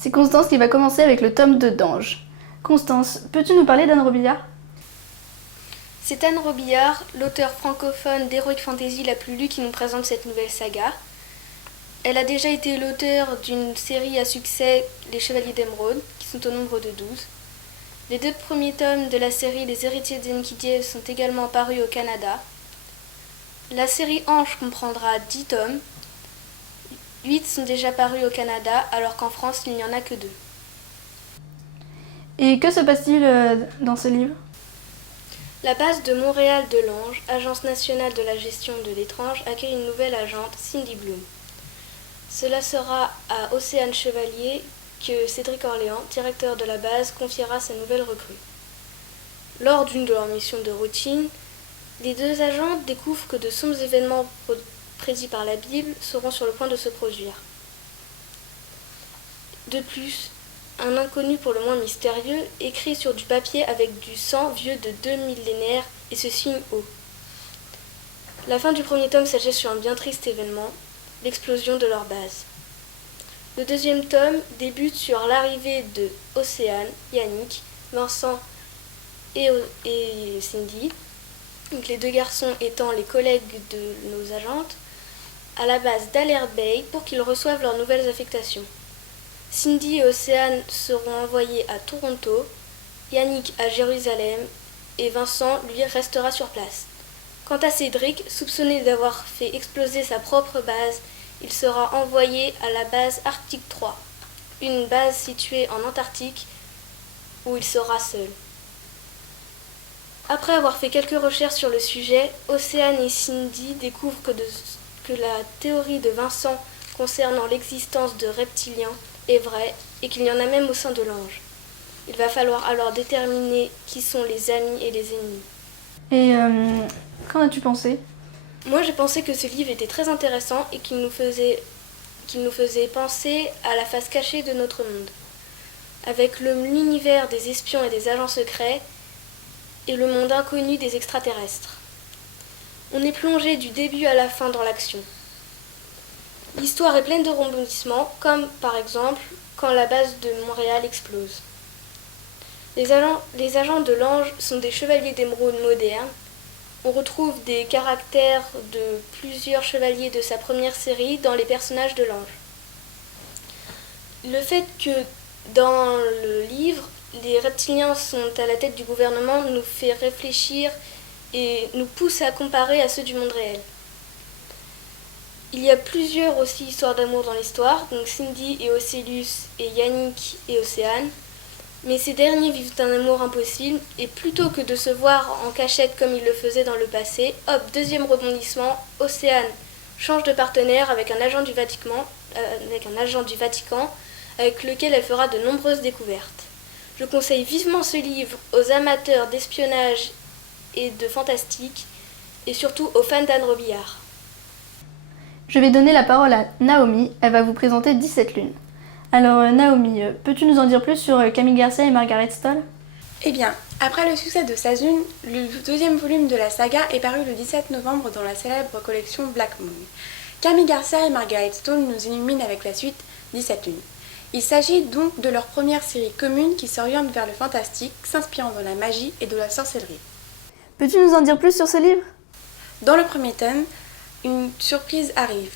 C'est Constance qui va commencer avec le tome 2 d'Ange. Constance, peux-tu nous parler d'Anne Robillard ? C'est Anne Robillard, l'auteure francophone d'Heroic Fantasy la plus lue, qui nous présente cette nouvelle saga. Elle a déjà été l'auteure d'une série à succès, Les Chevaliers d'Émeraude, qui sont au nombre de 12. Les 2 premiers tomes de la série Les Héritiers d'Enkidu sont également parus au Canada. La série Ange comprendra 10 tomes. 8 sont déjà parus au Canada, alors qu'en France, il n'y en a que 2. Et que se passe-t-il dans ce livre ? La base de Montréal de l'Ange, agence nationale de la gestion de l'étrange, accueille une nouvelle agente, Cindy Bloom. Cela sera à Océane Chevalier que Cédric Orléans, directeur de la base, confiera sa nouvelle recrue. Lors d'une de leurs missions de routine, les 2 agentes découvrent que de sombres événements prédits par la Bible seront sur le point de se produire. De plus, un inconnu pour le moins mystérieux écrit sur du papier avec du sang vieux de 2 millénaires et se signe O. La fin du premier tome s'achève sur un bien triste événement, l'explosion de leur base. Le 2e tome débute sur l'arrivée de Océane, Yannick, Vincent et Cindy, donc les 2 garçons étant les collègues de nos agentes, à la base d'Alert Bay pour qu'ils reçoivent leurs nouvelles affectations. Cindy et Océane seront envoyés à Toronto, Yannick à Jérusalem et Vincent, lui, restera sur place. Quant à Cédric, soupçonné d'avoir fait exploser sa propre base, il sera envoyé à la base Arctique 3, une base située en Antarctique où il sera seul. Après avoir fait quelques recherches sur le sujet, Océane et Cindy découvrent que la théorie de Vincent concernant l'existence de reptiliens est vraie et qu'il y en a même au sein de l'Ange. Il va falloir alors déterminer qui sont les amis et les ennemis. Et qu'en as-tu pensé ? Moi, j'ai pensé que ce livre était très intéressant et qu'il nous faisait penser à la face cachée de notre monde, avec l'univers des espions et des agents secrets et le monde inconnu des extraterrestres. On est plongé du début à la fin dans l'action. L'histoire est pleine de rebondissements, comme par exemple quand la base de Montréal explose. Les agents de l'Ange sont des chevaliers d'émeraude modernes. On retrouve des caractères de plusieurs chevaliers de sa première série dans les personnages de l'Ange. Le fait que dans le livre, les reptiliens sont à la tête du gouvernement nous fait réfléchir et nous pousse à comparer à ceux du monde réel. Il y a plusieurs aussi histoires d'amour dans l'histoire, donc Cindy et Ocellus et Yannick et Océane. Mais ces derniers vivent un amour impossible et plutôt que de se voir en cachette comme ils le faisaient dans le passé, hop, 2e rebondissement, Océane change de partenaire avec un agent du Vatican avec lequel elle fera de nombreuses découvertes. Je conseille vivement ce livre aux amateurs d'espionnage et de fantastique et surtout aux fans d'Anne Robillard. Je vais donner la parole à Naomi, elle va vous présenter 17 lunes. Alors Naomi, peux-tu nous en dire plus sur Camille Garcia et Margaret Stoll ? Eh bien, après le succès de 16 lunes, le 2e volume de la saga est paru le 17 novembre dans la célèbre collection Black Moon. Camille Garcia et Margaret Stoll nous illuminent avec la suite 17 lunes. Il s'agit donc de leur première série commune qui s'oriente vers le fantastique, s'inspirant de la magie et de la sorcellerie. Peux-tu nous en dire plus sur ce livre ? Dans le premier tome, une surprise arrive.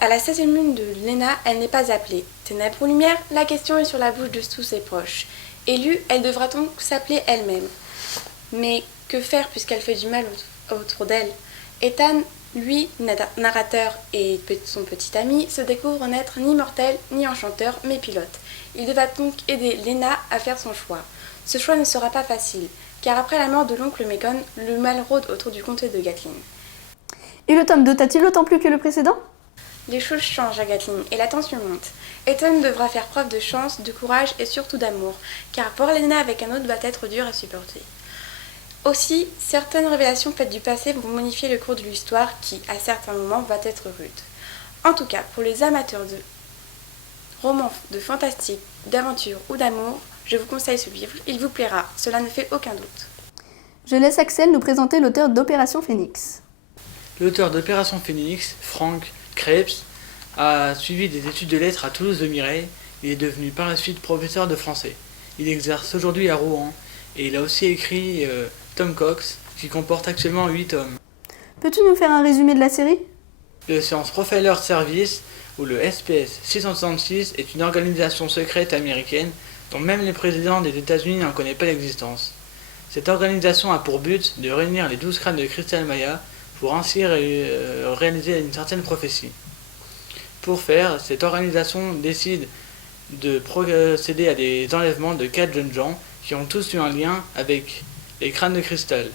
À la 16e lune de Lena, elle n'est pas appelée. Ténèbres ou lumière, la question est sur la bouche de tous ses proches. Élue, elle devra donc s'appeler elle-même. Mais que faire puisqu'elle fait du mal autour d'elle ? Ethan, lui, narrateur et son petit ami, se découvre n'être ni mortel ni enchanteur, mais pilote. Il devra donc aider Lena à faire son choix. Ce choix ne sera pas facile, car après la mort de l'oncle Macon, le mal rôde autour du comté de Gatlin. Et le tome 2 t'a-t-il autant plu que le précédent ? Les choses changent à Gatlin et la tension monte. Ethan devra faire preuve de chance, de courage et surtout d'amour, car pour Lena avec un autre va être dur à supporter. Aussi, certaines révélations faites du passé vont modifier le cours de l'histoire qui, à certains moments, va être rude. En tout cas, pour les amateurs de romans de fantastique, d'aventure ou d'amour, je vous conseille ce livre, il vous plaira, cela ne fait aucun doute. Je laisse Axel nous présenter l'auteur d'Opération Phénix. L'auteur d'Opération Phénix, Frank Krebs, a suivi des études de lettres à Toulouse de Mireille Il est devenu par la suite professeur de français. Il exerce aujourd'hui à Rouen et il a aussi écrit Tom Cox, qui comporte actuellement 8 tomes. Peux-tu nous faire un résumé de la série ? Le Science Profiler Service, ou le SPS 666, est une organisation secrète américaine dont même le président des États-Unis n'en connaît pas l'existence. Cette organisation a pour but de réunir les 12 crânes de cristal Maya pour ainsi réaliser une certaine prophétie. Pour faire, cette organisation décide de procéder à des enlèvements de 4 jeunes gens qui ont tous eu un lien avec les crânes de cristal.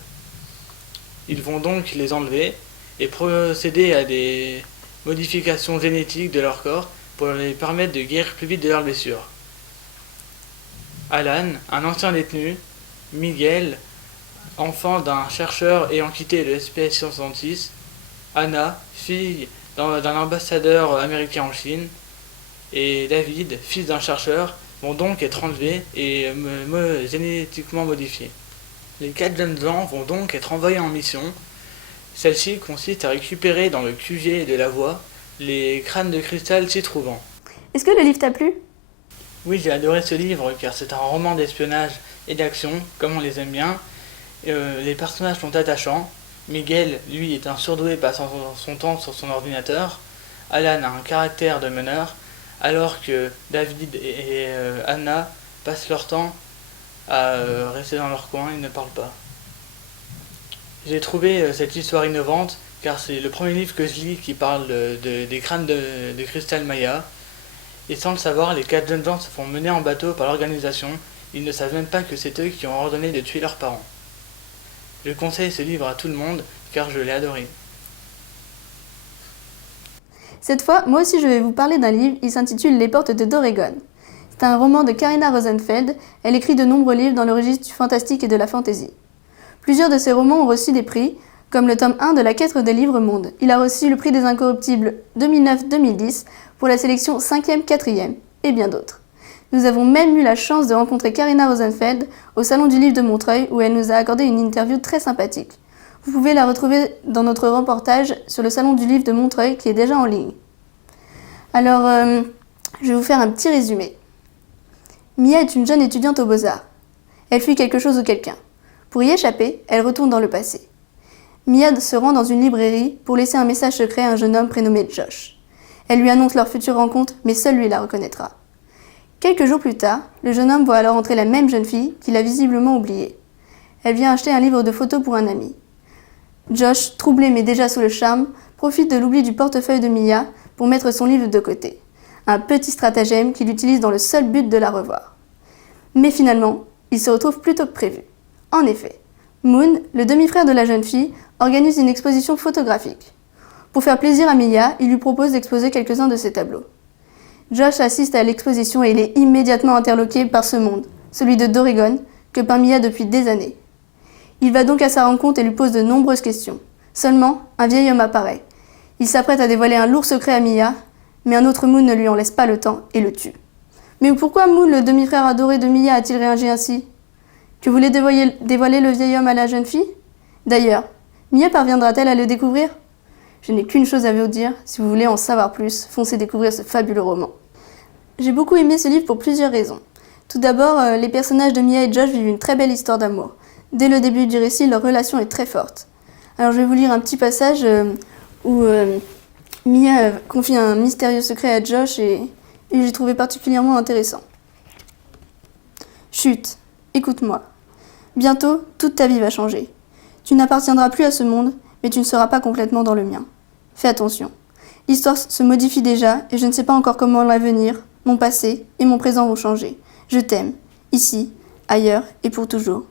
Ils vont donc les enlever et procéder à des modifications génétiques de leur corps pour les permettre de guérir plus vite de leurs blessures. Alan, un ancien détenu, Miguel, enfant d'un chercheur ayant quitté le SPS 166, Anna, fille d'un ambassadeur américain en Chine, et David, fils d'un chercheur, vont donc être enlevés et génétiquement modifiés. Les 4 jeunes gens vont donc être envoyés en mission. Celle-ci consiste à récupérer dans le QG de la voie les crânes de cristal s'y trouvant. Est-ce que le livre t'a plu ? Oui, j'ai adoré ce livre car c'est un roman d'espionnage et d'action, comme on les aime bien. Les personnages sont attachants. Miguel, lui, est un surdoué passant son temps sur son ordinateur. Alan a un caractère de meneur, alors que David et Anna passent leur temps à rester dans leur coin et ne parlent pas. J'ai trouvé cette histoire innovante car c'est le premier livre que je lis qui parle des crânes de cristal Maya. Et sans le savoir, les 4 jeunes gens se font mener en bateau par l'organisation. Ils ne savent même pas que c'est eux qui ont ordonné de tuer leurs parents. Je conseille ce livre à tout le monde car je l'ai adoré. Cette fois, moi aussi je vais vous parler d'un livre, il s'intitule Les Portes de Doregon. C'est un roman de Karina Rosenfeld, elle écrit de nombreux livres dans le registre du fantastique et de la fantasy. Plusieurs de ses romans ont reçu des prix, comme le tome 1 de la Quête des livres monde. Il a reçu le prix des Incorruptibles 2009-2010 pour la sélection 5e, 4e, et bien d'autres. Nous avons même eu la chance de rencontrer Karina Rosenfeld au Salon du Livre de Montreuil où elle nous a accordé une interview très sympathique. Vous pouvez la retrouver dans notre reportage sur le Salon du Livre de Montreuil qui est déjà en ligne. Alors, je vais vous faire un petit résumé. Mia est une jeune étudiante aux Beaux-Arts. Elle fuit quelque chose ou quelqu'un. Pour y échapper, elle retourne dans le passé. Mia se rend dans une librairie pour laisser un message secret à un jeune homme prénommé Josh. Elle lui annonce leur future rencontre, mais seul lui la reconnaîtra. Quelques jours plus tard, le jeune homme voit alors entrer la même jeune fille qu'il a visiblement oubliée. Elle vient acheter un livre de photos pour un ami. Josh, troublé mais déjà sous le charme, profite de l'oubli du portefeuille de Mia pour mettre son livre de côté. Un petit stratagème qu'il utilise dans le seul but de la revoir. Mais finalement, il se retrouve plus tôt que prévu. En effet, Moon, le demi-frère de la jeune fille, organise une exposition photographique. Pour faire plaisir à Mia, il lui propose d'exposer quelques-uns de ses tableaux. Josh assiste à l'exposition et il est immédiatement interloqué par ce monde, celui de Doregon, que peint Mia depuis des années. Il va donc à sa rencontre et lui pose de nombreuses questions. Seulement, un vieil homme apparaît. Il s'apprête à dévoiler un lourd secret à Mia, mais un autre Moon ne lui en laisse pas le temps et le tue. Mais pourquoi Moon, le demi-frère adoré de Mia, a-t-il réagi ainsi ? Que voulait dévoiler le vieil homme à la jeune fille ? D'ailleurs, Mia parviendra-t-elle à le découvrir ? Je n'ai qu'une chose à vous dire, si vous voulez en savoir plus, foncez découvrir ce fabuleux roman. J'ai beaucoup aimé ce livre pour plusieurs raisons. Tout d'abord, les personnages de Mia et Josh vivent une très belle histoire d'amour. Dès le début du récit, leur relation est très forte. Alors je vais vous lire un petit passage où Mia confie un mystérieux secret à Josh et j'ai trouvé particulièrement intéressant. Chut, écoute-moi. Bientôt, toute ta vie va changer. Tu n'appartiendras plus à ce monde, mais tu ne seras pas complètement dans le mien. Fais attention. L'histoire se modifie déjà et je ne sais pas encore comment l'avenir, mon passé et mon présent vont changer. Je t'aime, ici, ailleurs et pour toujours.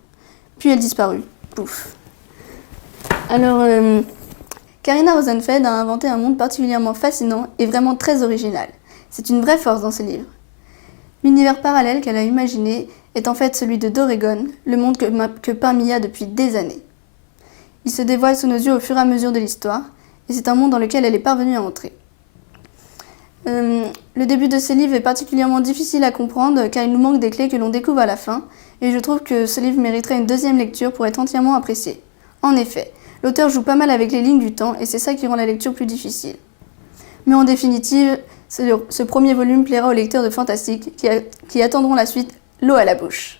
Puis elle disparut. Pouf. Alors, Karina Rosenfeld a inventé un monde particulièrement fascinant et vraiment très original. C'est une vraie force dans ce livre. L'univers parallèle qu'elle a imaginé est en fait celui de Doregon, le monde que peint Mia depuis des années. Il se dévoile sous nos yeux au fur et à mesure de l'histoire, et c'est un monde dans lequel elle est parvenue à entrer. Le début de ce livre est particulièrement difficile à comprendre car il nous manque des clés que l'on découvre à la fin, et je trouve que ce livre mériterait une deuxième lecture pour être entièrement apprécié. En effet, l'auteur joue pas mal avec les lignes du temps, et c'est ça qui rend la lecture plus difficile. Mais en définitive, Ce premier volume plaira aux lecteurs de fantastique qui attendront la suite l'eau à la bouche.